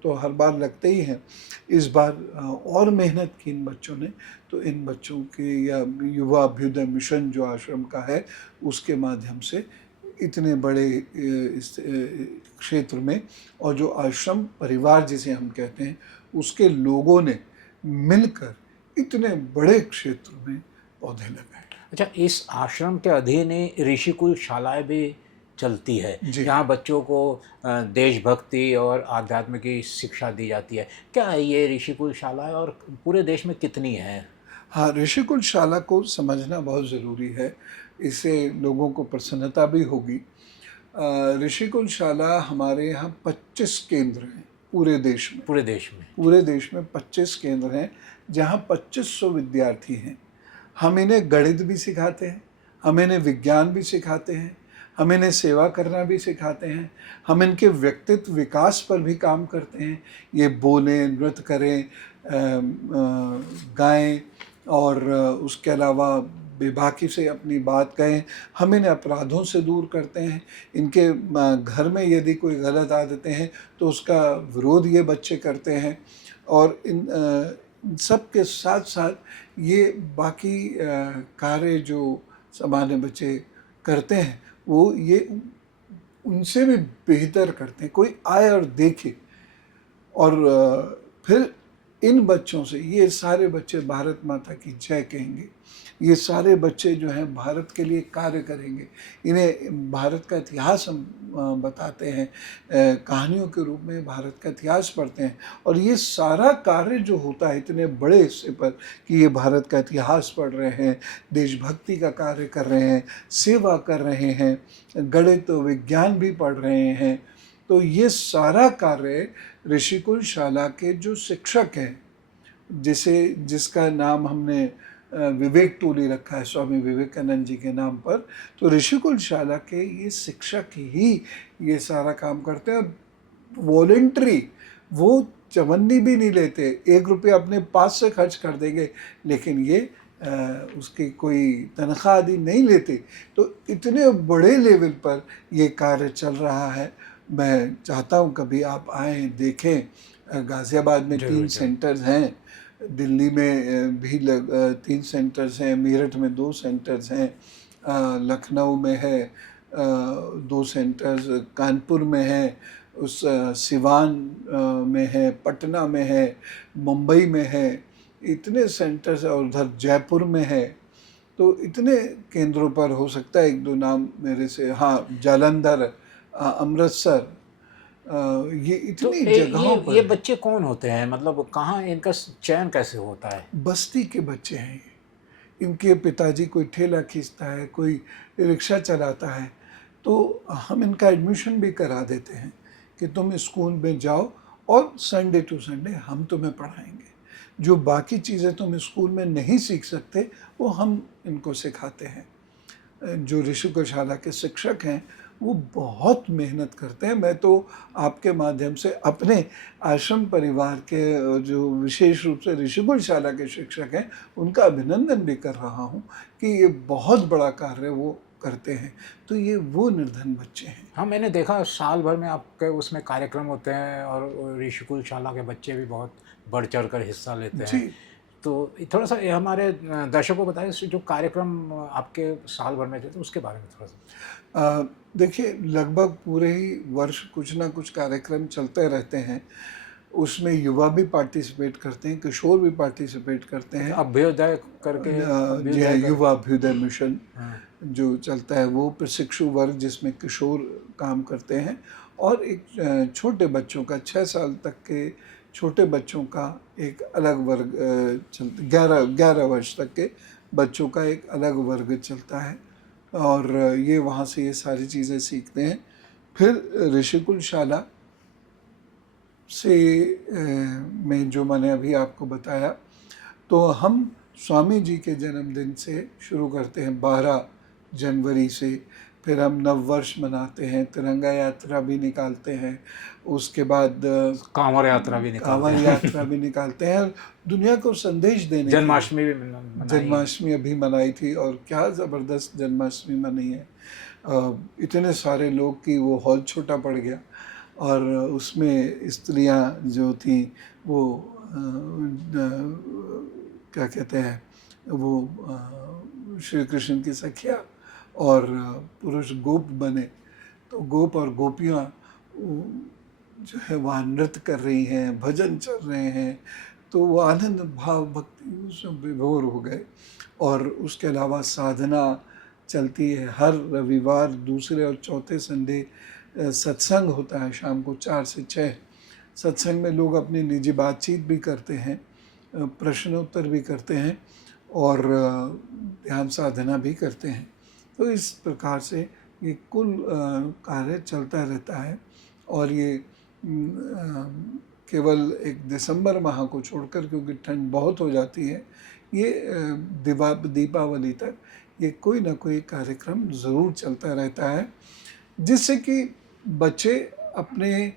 तो हर बार लगते ही हैं। इस बार और मेहनत की इन बच्चों ने, तो इन बच्चों के या युवा अभ्युदय मिशन जो आश्रम का है, उसके माध्यम से इतने बड़े इस क्षेत्र में, और जो आश्रम परिवार जिसे हम कहते हैं, उसके लोगों ने मिलकर इतने बड़े क्षेत्र में पौधे लगाए। अच्छा, इस आश्रम के अधीन ही ऋषिकुल शालाएं भी चलती है, जहाँ बच्चों को देशभक्ति और आध्यात्म की शिक्षा दी जाती है। क्या है ये ऋषिकुल शालाएं और पूरे देश में कितनी है? हाँ, ऋषिकुल शाला को समझना बहुत ज़रूरी है, इससे लोगों को प्रसन्नता भी होगी। ऋषिकुल शाला हमारे यहाँ 25 केंद्र हैं पूरे देश में। पूरे देश में? पूरे देश में 25 केंद्र हैं, जहाँ 2500 विद्यार्थी हैं। हम इन्हें गणित भी सिखाते हैं, हम इन्हें विज्ञान भी सिखाते हैं, हम इन्हें सेवा करना भी सिखाते हैं, हम इनके व्यक्तित्व विकास पर भी काम करते हैं। ये बोलें, नृत्य करें, गाएं, और उसके अलावा बेबाकी से अपनी बात कहें। हम इन्हें अपराधों से दूर करते हैं। इनके घर में यदि कोई गलत आदतें हैं तो उसका विरोध ये बच्चे करते हैं। और इन सब के साथ साथ ये बाकी कार्य जो सामान्य बच्चे करते हैं, वो ये उनसे भी बेहतर करते हैं। कोई आए और देखे, और फिर इन बच्चों से, ये सारे बच्चे भारत माता की जय कहेंगे, ये सारे बच्चे जो हैं भारत के लिए कार्य करेंगे। इन्हें भारत का इतिहास हम बताते हैं, कहानियों के रूप में भारत का इतिहास पढ़ते हैं। और ये सारा कार्य जो होता है इतने बड़े हिस्से पर, कि ये भारत का इतिहास पढ़ रहे हैं, देशभक्ति का कार्य कर रहे हैं, सेवा कर रहे हैं, गणित विज्ञान भी पढ़ रहे हैं, तो ये सारा कार्य ऋषिकुल शाला के जो शिक्षक हैं, जिसका नाम हमने विवेक टोली रखा है स्वामी विवेकानंद जी के नाम पर, तो ऋषिकुल शाला के ये शिक्षक ही ये सारा काम करते हैं। वॉलेंट्री, वो चवन्नी भी नहीं लेते, 1 रुपया अपने पास से खर्च कर देंगे, लेकिन ये उसकी कोई तनख्वाह आदि नहीं लेते, तो इतने बड़े लेवल पर ये कार्य चल रहा है। मैं चाहता हूँ कभी आप आएँ, देखें। गाज़ियाबाद में जरूर 3 जरूर। सेंटर्स हैं, दिल्ली में भी 3 सेंटर्स हैं, मेरठ में 2 सेंटर्स हैं, लखनऊ में है 2 सेंटर्स, कानपुर में है, उस सिवान में है, पटना में है, मुंबई में है, इतने सेंटर्स, और उधर जयपुर में है। तो इतने केंद्रों पर हो सकता है 1-2 नाम मेरे से, हाँ, जालंधर, अमृतसर, ये तो इतनी जगहों पर ये है। बच्चे कौन होते हैं, मतलब कहाँ इनका चयन कैसे होता है? बस्ती के बच्चे हैं ये। इनके पिताजी कोई ठेला खींचता है, कोई रिक्शा चलाता है, तो हम इनका एडमिशन भी करा देते हैं कि तुम स्कूल में जाओ और संडे टू संडे हम तुम्हें पढ़ाएंगे। जो बाकी चीज़ें तुम स्कूल में नहीं सीख सकते वो हम इनको सिखाते हैं। जो ऋषिकुल शाला के शिक्षक हैं वो बहुत मेहनत करते हैं। मैं तो आपके माध्यम से अपने आश्रम परिवार के जो विशेष रूप से ऋषिकुल शाला के शिक्षक हैं उनका अभिनंदन भी कर रहा हूँ कि ये बहुत बड़ा कार्य वो करते हैं। तो ये वो निर्धन बच्चे हैं। हाँ, मैंने देखा साल भर में आपके उसमें कार्यक्रम होते हैं और ऋषिकुल शाला के बच्चे भी बहुत बढ़ चढ़ कर हिस्सा लेते जी। हैं। तो थोड़ा सा ये हमारे दर्शकों को बताइए, जो कार्यक्रम आपके साल भर में थे तो उसके बारे में थोड़ा सा। देखिए, लगभग पूरे ही वर्ष कुछ ना कुछ कार्यक्रम चलते रहते हैं। उसमें युवा भी पार्टिसिपेट करते हैं, किशोर भी पार्टिसिपेट करते हैं। अभ्युदय करके जी हाँ, युवा अभ्युदय मिशन हाँ। जो चलता है, वो प्रशिक्षु वर्ग जिसमें किशोर काम करते हैं, और एक छोटे बच्चों का 6 साल तक के छोटे बच्चों का एक अलग वर्ग चलता, 11 वर्ष तक के बच्चों का एक अलग वर्ग चलता है, और ये वहाँ से ये सारी चीज़ें सीखते हैं। फिर ऋषिकुल शाला से में जो मैंने अभी आपको बताया, तो हम स्वामी जी के जन्मदिन से शुरू करते हैं 12 जनवरी से। फिर हम नववर्ष मनाते हैं, तिरंगा यात्रा भी निकालते हैं, उसके बाद कांवड़ यात्रा भी निकालते कांवड़ हैं। यात्रा भी निकालते हैं, और दुनिया को संदेश देने के लिए। जन्माष्टमी भी मनाई। जन्माष्टमी अभी मनाई थी, और क्या ज़बरदस्त जन्माष्टमी मनाई है। इतने सारे लोग कि वो हॉल छोटा पड़ गया, और उसमें स्त्रियां जो थी वो क्या कहते हैं, वो श्री कृष्ण की सखिया, और पुरुष गोप बने। तो गोप और गोपियाँ जो है वहाँ नृत्य कर रही हैं, भजन चल रहे हैं, तो वो आनंद भाव भक्ति उसमें विभोर हो गए। और उसके अलावा साधना चलती है, हर रविवार दूसरे और चौथे संडे सत्संग होता है, शाम को 4 से 6। सत्संग में लोग अपनी निजी बातचीत भी करते हैं, प्रश्नोत्तर भी करते हैं, और ध्यान साधना भी करते हैं। तो इस प्रकार से ये कुल कार्य चलता रहता है। और ये केवल एक दिसंबर माह को छोड़कर, क्योंकि ठंड बहुत हो जाती है, ये दीपावली तक ये कोई ना कोई कार्यक्रम ज़रूर चलता रहता है, जिससे कि बच्चे अपने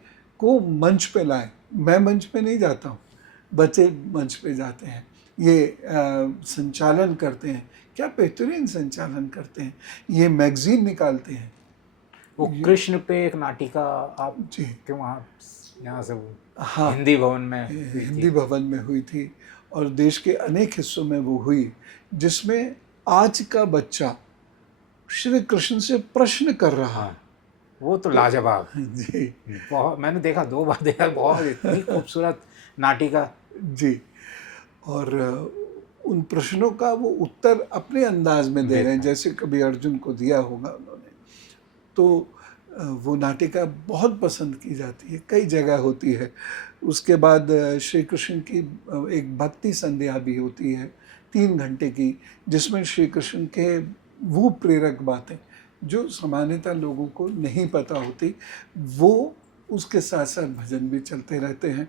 को मंच पे लाएं। मैं मंच पे नहीं जाता हूँ, बच्चे मंच पे जाते हैं, ये संचालन करते हैं। क्या बेहतरीन संचालन करते हैं, ये मैगजीन निकालते हैं। वो कृष्ण पे एक नाटिका आप जी के वहाँ यहाँ से हाँ, हिंदी भवन में हिंदी भवन में हुई थी, और देश के अनेक हिस्सों में वो हुई, जिसमें आज का बच्चा श्री कृष्ण से प्रश्न कर रहा है। वो तो लाजवाब जी। बहुत, मैंने देखा 2 बार देखा, बहुत इतनी खूबसूरत नाटिका। जी। और उन प्रश्नों का वो उत्तर अपने अंदाज में दे रहे हैं, जैसे कभी अर्जुन को दिया होगा उन्होंने। तो वो नाटिका बहुत पसंद की जाती है, कई जगह होती है। उसके बाद श्री कृष्ण की एक भक्ति संध्या भी होती है 3 घंटे की, जिसमें श्री कृष्ण के वो प्रेरक बातें जो सामान्यतः लोगों को नहीं पता होती, वो उसके साथ साथ भजन भी चलते रहते हैं।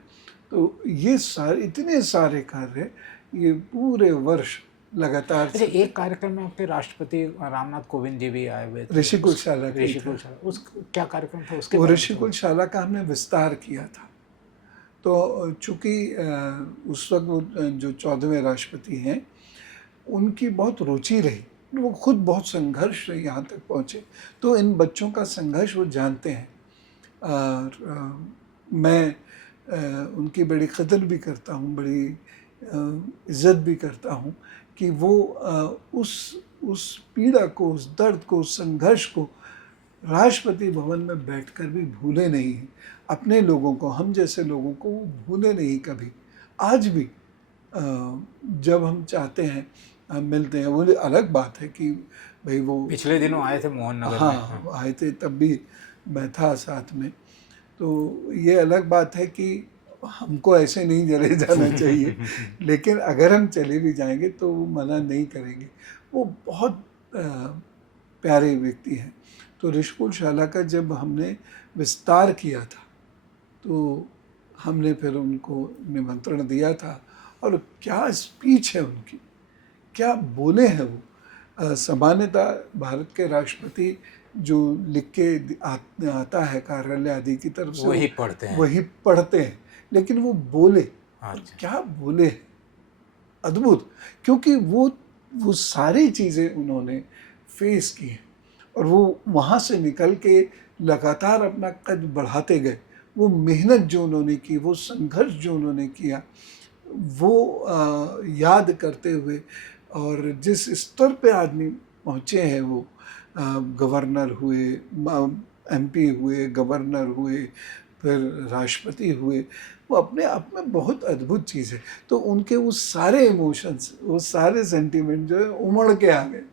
तो ये सारे इतने सारे कार्य ये पूरे वर्ष लगातार। अच्छा, एक कार्यक्रम में आपके राष्ट्रपति रामनाथ कोविंद जी भी आए हुए थे, ऋषिकुल शाला का। ऋषिकुल शाला, उस क्या कार्यक्रम था उसके? वो ऋषिकुल शाला का हमने विस्तार किया था। तो चूँकि उस वक्त जो 14वें राष्ट्रपति हैं, उनकी बहुत रुचि रही, वो खुद बहुत संघर्ष से यहाँ तक पहुँचे, तो इन बच्चों का संघर्ष वो जानते हैं। और मैं उनकी बड़ी कदर भी करता हूँ, बड़ी इज़्ज़त भी करता हूँ कि वो उस पीड़ा को, उस दर्द को, उस संघर्ष को राष्ट्रपति भवन में बैठकर भी भूले नहीं हैं। अपने लोगों को, हम जैसे लोगों को वो भूले नहीं कभी। आज भी जब हम चाहते हैं हम मिलते हैं। वो अलग बात है कि भाई वो पिछले दिनों आए थे मोहन नगर में। हाँ, आए थे, तब भी मैं था साथ में। तो ये अलग बात है कि हमको ऐसे नहीं चले जाना चाहिए, लेकिन अगर हम चले भी जाएंगे तो वो मना नहीं करेंगे। वो बहुत प्यारे व्यक्ति हैं। तो ऋषिकुल शाला का जब हमने विस्तार किया था तो हमने फिर उनको निमंत्रण दिया था, और क्या स्पीच है उनकी, क्या बोले हैं वो। सामान्यतः भारत के राष्ट्रपति जो लिख के आता है कार्यालय आदि की तरफ से, वही पढ़ते हैं, लेकिन वो बोले, अच्छा। क्या बोले, अद्भुत। क्योंकि वो सारी चीज़ें उन्होंने फेस की हैं, और वो वहाँ से निकल के लगातार अपना कद बढ़ाते गए। वो मेहनत जो उन्होंने की, वो संघर्ष जो उन्होंने किया, वो याद करते हुए, और जिस स्तर पे आदमी पहुँचे हैं, वो गवर्नर हुए, एमपी हुए, गवर्नर हुए, फिर राष्ट्रपति हुए, वो अपने आप में बहुत अद्भुत चीज़ है। तो उनके वो सारे इमोशंस, वो सारे सेंटिमेंट जो है उमड़ के आ गए।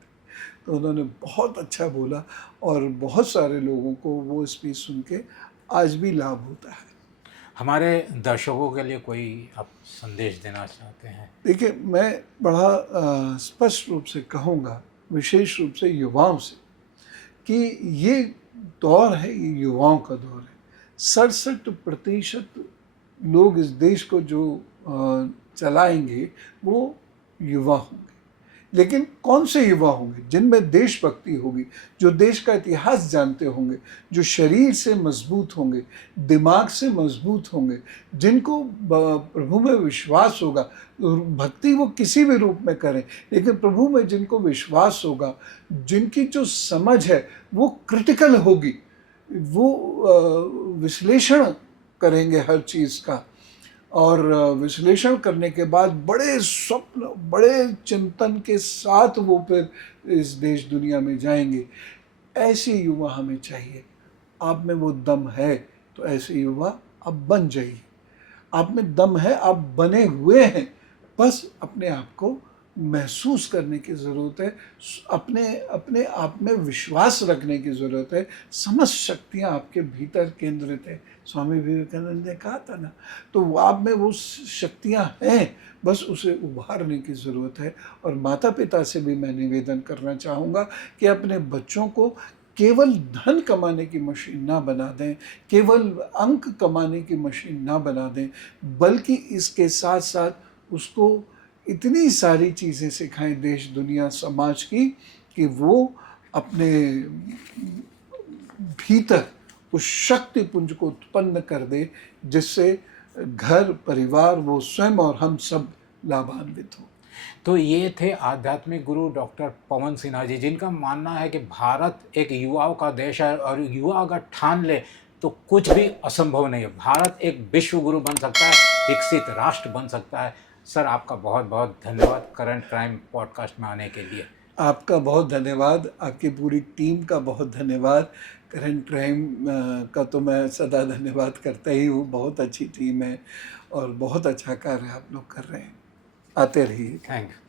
तो उन्होंने बहुत अच्छा बोला, और बहुत सारे लोगों को वो स्पीच सुन के आज भी लाभ होता है। हमारे दर्शकों के लिए कोई आप संदेश देना चाहते हैं? देखिए, मैं बड़ा स्पष्ट रूप से कहूँगा, विशेष रूप से युवाओं से, कि ये दौर है, ये युवाओं का दौर है। 67% लोग इस देश को जो चलाएंगे वो युवा होंगे। लेकिन कौन से युवा होंगे? जिनमें देशभक्ति होगी, जो देश का इतिहास जानते होंगे, जो शरीर से मजबूत होंगे, दिमाग से मजबूत होंगे, जिनको प्रभु में विश्वास होगा। भक्ति वो किसी भी रूप में करें, लेकिन प्रभु में जिनको विश्वास होगा, जिनकी जो समझ है वो क्रिटिकल होगी, वो विश्लेषण करेंगे हर चीज़ का, और विश्लेषण करने के बाद बड़े स्वप्न, बड़े चिंतन के साथ वो फिर इस देश दुनिया में जाएंगे। ऐसे युवा हमें चाहिए। आप में वो दम है तो ऐसे युवा आप बन जाइए। आप में दम है, आप बने हुए हैं, बस अपने आप को महसूस करने की ज़रूरत है, अपने आप में विश्वास रखने की ज़रूरत है। समस्त शक्तियाँ आपके भीतर केंद्रित है। स्वामी विवेकानंद ने कहा था ना, तो आप में वो शक्तियाँ हैं, बस उसे उभारने की ज़रूरत है। और माता पिता से भी मैं निवेदन करना चाहूँगा कि अपने बच्चों को केवल धन कमाने की मशीन ना बना दें, केवल अंक कमाने की मशीन ना बना दें, बल्कि इसके साथ साथ उसको इतनी सारी चीज़ें सिखाएं देश, दुनिया, समाज की, कि वो अपने भीतर उस शक्ति पुंज को उत्पन्न कर दे, जिससे घर, परिवार, वो स्वयं और हम सब लाभान्वित हो। तो ये थे आध्यात्मिक गुरु डॉक्टर पवन सिन्हा जी, जिनका मानना है कि भारत एक युवाओं का देश है, और युवा अगर ठान ले तो कुछ भी असंभव नहीं है। भारत एक विश्व गुरु बन सकता है, विकसित राष्ट्र बन सकता है। सर, आपका बहुत बहुत धन्यवाद करंट क्राइम पॉडकास्ट में आने के लिए। आपका बहुत धन्यवाद, आपकी पूरी टीम का बहुत धन्यवाद। करंट क्राइम का तो मैं सदा धन्यवाद करता ही हूँ। बहुत अच्छी टीम है और बहुत अच्छा कार्य आप लोग कर रहे हैं। आते रहिए। Thank you.